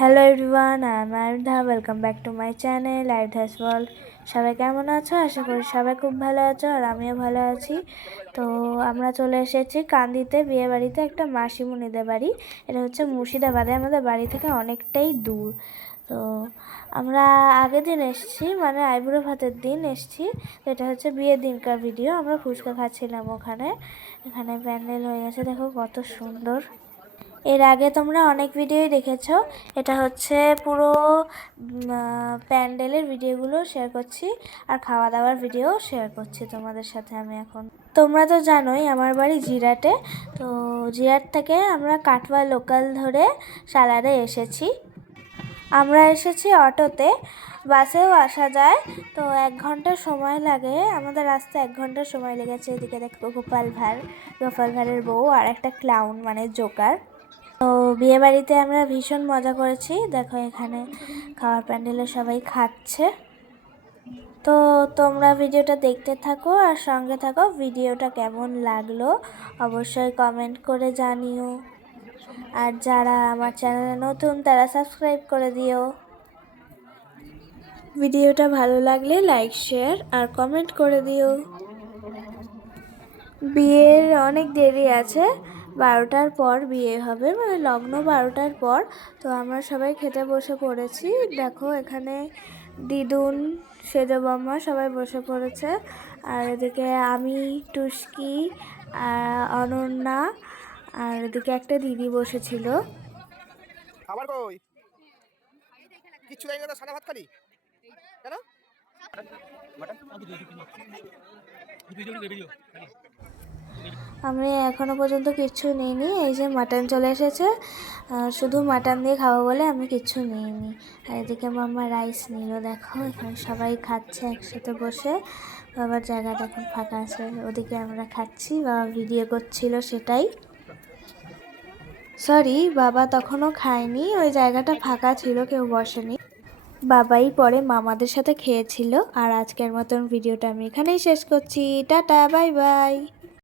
Hello everyone, I am Ayudha. Welcome back to my channel Ayudha's world. সবাই কেমন আছো? আশা করি সবাই খুব ভালো আছো, আর আমিও ভালো আছি। তো আমরা চলে এসেছি কান্দিতে, বিয়ে বাড়িতে, একটা মাসিমণিদের বাড়ি। এটা হচ্ছে মুর্শিদাবাদে, আমাদের বাড়ি থেকে অনেকটাই দূর। তো আমরা আগের দিন এসেছি, মানে আইবুড়ো ভাতের দিন এসেছি। তো এটা হচ্ছে বিয়ের দিনকার ভিডিও। আমরা ফুচকা খাচ্ছিলাম ওখানে। এখানে প্যান্ডেল হয়ে গেছে, দেখো কত সুন্দর। এর আগে তোমরা অনেক ভিডিওই দেখেছো। এটা হচ্ছে পুরো প্যান্ডেলের ভিডিওগুলো শেয়ার করছি, আর খাওয়া দাওয়ার ভিডিও শেয়ার করছি তোমাদের সাথে আমি এখন। তোমরা তো জানোই আমার বাড়ি জিরাটে। তো জিরাট থেকে আমরা কাটোয়া লোকাল ধরে সালারে এসেছি। আমরা এসেছি অটোতে, বাসেও আসা যায়। তো 1 ঘন্টা সময় লাগে, আমাদের আসতে 1 ঘন্টা সময় লেগেছে। এদিকে দেখো গোপাল ভাঁড়ের বউ আর একটা ক্লাউন মানে জোকার। তো বিয়ে বাড়িতে আমরা ভীষণ মজা করেছি। দেখো এখানে খাওয়ার প্যান্ডেলে সবাই খাচ্ছে। তো তোমরা ভিডিওটা দেখতে থাকো আর সঙ্গে থাকো। ভিডিওটা কেমন লাগলো অবশ্যই কমেন্ট করে জানিও, আর যারা আমার চ্যানেলে নতুন তারা সাবস্ক্রাইব করে দিও। ভিডিওটা ভালো লাগলে লাইক, শেয়ার আর কমেন্ট করে দিও। বিয়ের অনেক দেরি আছে, 12টার পর বিয়ে হবে, মানে লগ্ন 12টার পর। তো আমরা সবাই খেতে বসে পড়েছি। দেখো এখানে দিদুন, সেজো বম্মা সবাই বসে পড়েছে। আর এদিকে আমি, টুস্কি, অনন্যা, আর এদিকে একটা দিদি বসেছিল। খাবার কই কিছু নাই না, সাদা ভাত খালি কেন? আমি এখনো পর্যন্ত কিচ্ছু নিইনি। এই যে মাটন চলে এসেছে, শুধু মাটন দিয়ে খাবো বলে আমি কিচ্ছু নিইনি। আর এদিকে মাম্মা রাইস নিল। দেখো এখানে সবাই খাচ্ছে একসাথে বসে। বাবার জায়গাটা এখন ফাঁকা আছে, ওদিকে আমরা খাচ্ছি। বাবা ভিডিও করছিল সেটাই। সরি, বাবা তখনও খায়নি, ওই জায়গাটা ফাঁকা ছিল, কেউ বসেনি। বাবাই পরে মামাদের সাথে খেয়েছিল। আর আজকের মতন ভিডিওটা আমি এখানেই শেষ করছি। Tata, bye bye.